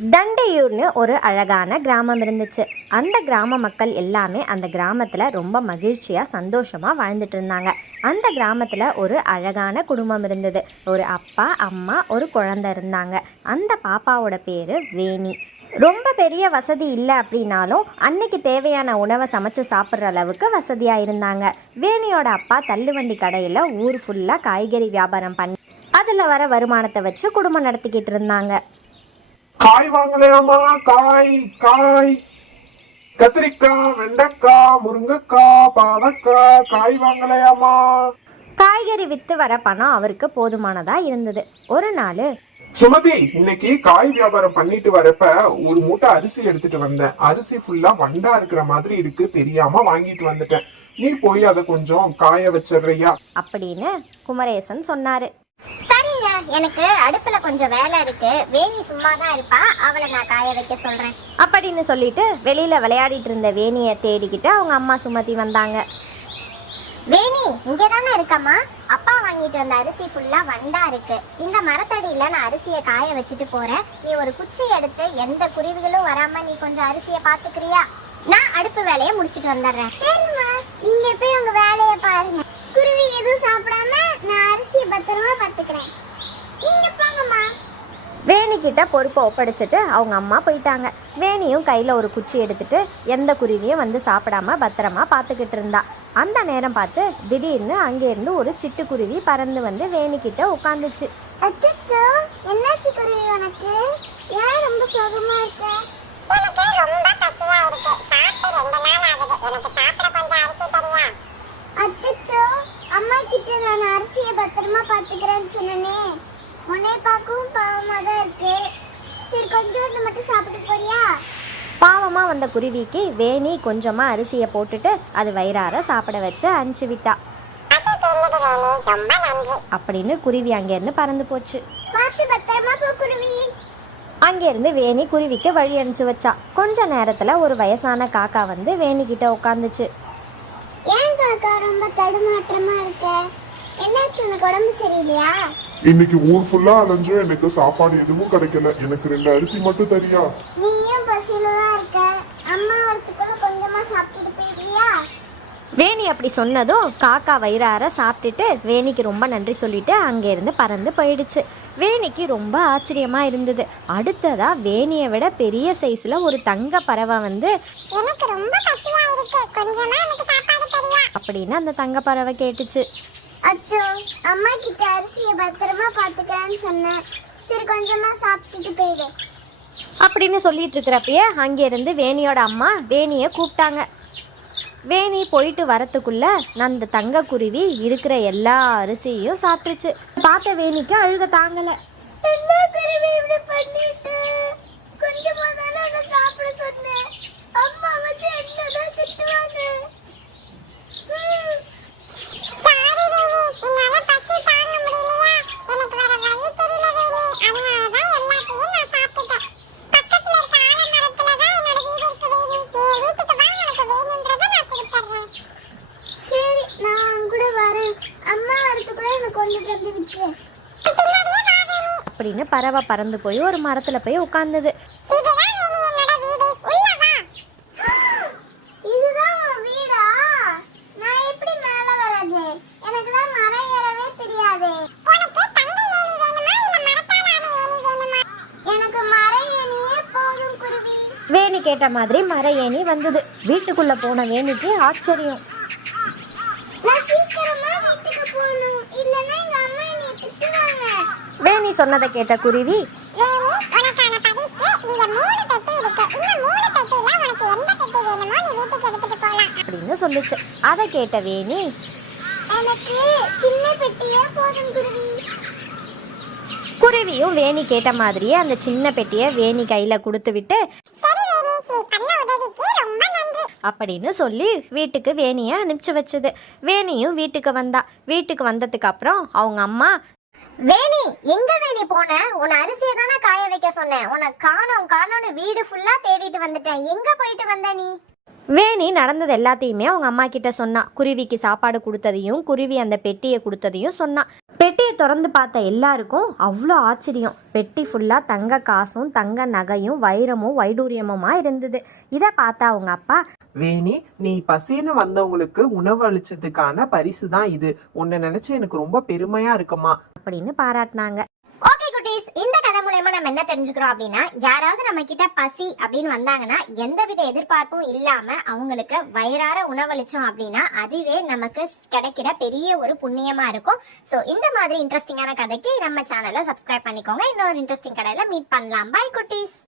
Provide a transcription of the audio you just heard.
தண்டையூர்னு ஒரு அழகான கிராமம் இருந்துச்சு. அந்த கிராம மக்கள் எல்லாமே அந்த கிராமத்தில் ரொம்ப மகிழ்ச்சியாக சந்தோஷமாக வாழ்ந்துட்டு இருந்தாங்க. அந்த கிராமத்தில் ஒரு அழகான குடும்பம் இருந்தது. ஒரு அப்பா, அம்மா, ஒரு குழந்தை இருந்தாங்க. அந்த பாப்பாவோட பேர் வேணி. ரொம்ப பெரிய வசதி இல்லை அப்படின்னாலும் அன்னைக்கு தேவையான உணவை சமைச்சு சாப்பிட்ற அளவுக்கு வசதியாக இருந்தாங்க. வேணியோட அப்பா தள்ளுவண்டி கடையில் ஊர் ஃபுல்லாக காய்கறி வியாபாரம் பண்ணி அதில் வர வருமானத்தை வச்சு குடும்பம் நடத்திக்கிட்டு இருந்தாங்க. காய் வாங்கலையாமா? காய் காய் கத்திரிக்காய், வெண்டைக்காய், முருங்கைக்காய், பாவக்காய், காய் வாங்கலையாமா? காய்கறி வித்து வர பணம் அவருக்கு போதுமானதா இருந்தது. ஒரு நாள், சுமதி, இன்னைக்கு காய் வியாபாரம் பண்ணிட்டு வரப்ப ஒரு மூட்டை அரிசி எடுத்துட்டு வந்தேன். அரிசி ஃபுல்லா வண்டா இருக்கிற மாதிரி இருக்கு, தெரியாம வாங்கிட்டு வந்துட்டேன். நீ போய் அதை கொஞ்சம் காய வச்சிடுறியா அப்படின்னு குமரேசன் சொன்னாரு. சரிங்க, எனக்கு அடுப்புல கொஞ்சம் வேலை இருக்கு. வேணி சும்மா தான் இருப்பா, அவளை நான் காய வைக்க சொல்றேன் அப்படின்னு சொல்லிட்டு வெளியில விளையாடிட்டு இருந்த வேணியை தேடிக்கிட்டு அவங்க அம்மா சுமதி வந்தாங்க. வேணி இங்கதானே இருக்கம்மா? அப்பா வாங்கிட்டு வந்த அரிசி ஃபுல்லா வண்டா இருக்கு. இந்த மரத்தடியில நான் அரிசியை காய வச்சுட்டு போறேன். நீ ஒரு குச்சி எடுத்து எந்த குருவிகளும் வராம நீ கொஞ்சம் அரிசியை பாத்துக்கிறியா? நான் அடுப்பு வேலையை முடிச்சிட்டு வந்துடுறேன். சரிம்மா, நீங்க போய் உங்க வேலையை பாருங்க. குருவி எதுவும் சாப்பிடாம நான் அரிசியை பத்திரமா பாத்துக்கிறேன். நீங்க போங்கம்மா. வேணிக்கிட்ட பொறுப்பை ஒப்படைச்சிட்டு அவங்க அம்மா போயிட்டாங்க. வேணியும் கையில் ஒரு குச்சி எடுத்துட்டு எந்த குருவியும் வந்து சாப்பிடாம பத்திரமா பார்த்துக்கிட்டு இருந்தா. அந்த நேரம் பார்த்து திடீர்னு அங்கேருந்து ஒரு சிட்டுக்குருவி பறந்து வந்து வேணிக்கிட்ட உட்காந்துச்சு. அச்சச்சோ, என்னாச்சு குருவி உனக்கு? ஏன் ரொம்ப சோகமா இருக்க? எனக்கு ரொம்ப பசியா இருக்கு. சாப்பிட்டு 2 நாள் ஆகுது. எனக்கு சாப்பிட கொஞ்சம் அரிசி தரியா? அச்சச்சோ, அம்மா கிட்ட நான் அரிசியை பத்திரமா பாத்துக்கிறேன்னு சொன்னனே. உன்னை பார்க்கவும் பாவமா தான் இருக்கு. சரி, கொஞ்சோண்டு மட்டும் சாப்பிட்டு போறியா? பாவமாக வந்த குருவிக்கு வேணி கொஞ்சமாக அரிசியை போட்டுட்டு அது வயிறார சாப்பிட வச்சு அனுப்பிச்சு விட்டா. அப்படின்னு குருவி அங்கேருந்து பறந்து போச்சு. பார்த்து பத்திரமா போ குருவி. அங்கேருந்து வேணி குருவிக்கு வழி அனுப்பிச்சு வச்சா. கொஞ்ச நேரத்தில் ஒரு வயசான காக்கா வந்து வேணிக்கிட்ட உட்காந்துச்சு. ஏன் காக்கா ரொம்ப தடுமாற்றமா இருக்க? என்னாச்சு, உனக்கு உடம்பு சரியில்லையா? இன்னைக்கு ஊர் ஃபுல்லா அலைஞ்சும் எனக்கு சாப்பாடு எதுவும் கிடைக்கல. எனக்கு 2 அரிசி மட்டும் தரியா? நீயும் பசியில தான் இருக்க. அம்மா வரத்துக்குள்ள கொஞ்சமா சாப்பிட்டுட்டு போயிடுறியா? வேணி அப்படி சொன்னதும் காக்கா வயிறார சாப்பிட்டுட்டு வேணிக்கு ரொம்ப நன்றி சொல்லிட்டு அங்கேருந்து பறந்து போயிடுச்சு. வேணிக்கு ரொம்ப ஆச்சரியமா இருந்தது. அடுத்ததா வேணியை விட பெரிய சைஸ்ல ஒரு தங்க பறவை வந்து எனக்கு ரொம்ப பசியா இருக்கு, கொஞ்சமா எனக்கு சாப்பாடு தரியா? அப்படின்னு அந்த தங்க பறவை கேட்டுச்சு. அச்சோ, அம்மா கிட்ட அரிசியை பத்திரமா பாத்துக்கிறேன்னு சொன்னேன். சரி, கொஞ்சமா சாப்பிட்டுட்டு போயிடு அப்படின்னு சொல்லிட்டு இருக்கிறப்பயே அங்கேருந்து வேணியோட அம்மா வேணியை கூப்பிட்டாங்க. வேணி போயிட்டு வரத்துக்குள்ள அந்த தங்க குருவி இருக்கிற எல்லா அரிசியும் சாப்பிட்டுச்சு. பார்த்த வேணிக்கு அழுக தாங்கல. என்ன குருவி இப்படி பண்ணிட்டு? கொஞ்சமா தானே நான் சாப்பிட சொன்னேன். அம்மா வந்து என்னதான் திட்டுவாங்க. அப்படின்னு பறவை பறந்து போய் ஒரு மரத்துல போய் உட்கார்ந்தது. வேணி கேட்ட மாதிரி மர ஏணி வந்தது. வீட்டுக்குள்ள போன வேணிக்கு ஆச்சரியம். வேணி சொன்னதை கேட்ட குருவி, அப்படின்னு சொல்லுச்சு. அதை கேட்ட வேணி, எனக்கு சின்ன பெட்டியே போதும் குருவி. குருவியும் வேணி கேட்ட மாதிரியே அந்த சின்ன பெட்டியை வேணி கையில கொடுத்து விட்டு அப்படின்னு சொல்லி வீட்டுக்கு வேணியை அனுப்பிச்சு வச்சது. வேணியும் வீட்டுக்கு வந்தா. வீட்டுக்கு வந்ததுக்கு அப்புறம் அவங்க அம்மா, வேணி எங்க வேணி போன? உன் அரிசியை தானே காய வைக்க சொன்னேன். உனக்கு காணோம்னு வீடு ஃபுல்லா தேடிட்டு வந்துட்டேன். எங்க போயிட்டு வந்த நீ? வேணி நடந்தது எல்லாத்தையுமே அவங்க அம்மா கிட்ட சொன்னா. குருவிக்கு சாப்பாடு கொடுத்ததையும் குருவி அந்த பெட்டியை கொடுத்ததையும் சொன்னா. பெட்டியை திறந்து பார்த்த எல்லாருக்கும் அவ்வளோ ஆச்சரியம். பெட்டி ஃபுல்லாக தங்க காசும் தங்க நகையும் வைரமும் வைடூரியமுமா இருந்தது. இதை பார்த்தா அவங்க அப்பா, வேணி, நீ பசின்னு வந்தவங்களுக்கு உணவு அளிச்சதுக்கான பரிசு தான் இது. உன்னை நினைச்சு எனக்கு ரொம்ப பெருமையா இருக்குமா அப்படின்னு பாராட்டினாங்க. ஓகே குட்டீஸ், இந்த கதை மூலமா நம்ம என்ன தெரிஞ்சுக்கிறோம் அப்படின்னா, யாராவது நம்ம கிட்ட பசி அப்படின்னு வந்தாங்கன்னா எந்தவித எதிர்பார்ப்பும் இல்லாம அவங்களுக்கு வயிறார உணவளிச்சோம் அப்படின்னா அதுவே நமக்கு கிடைக்கிற பெரிய ஒரு புண்ணியமா இருக்கும். ஸோ இந்த மாதிரி இன்ட்ரெஸ்டிங்கான கதைக்கு நம்ம சேனலை சப்ஸ்கிரைப் பண்ணிக்கோங்க. இன்னொரு இன்ட்ரெஸ்டிங் கதையில மீட் பண்ணலாம். பை குட்டீஸ்.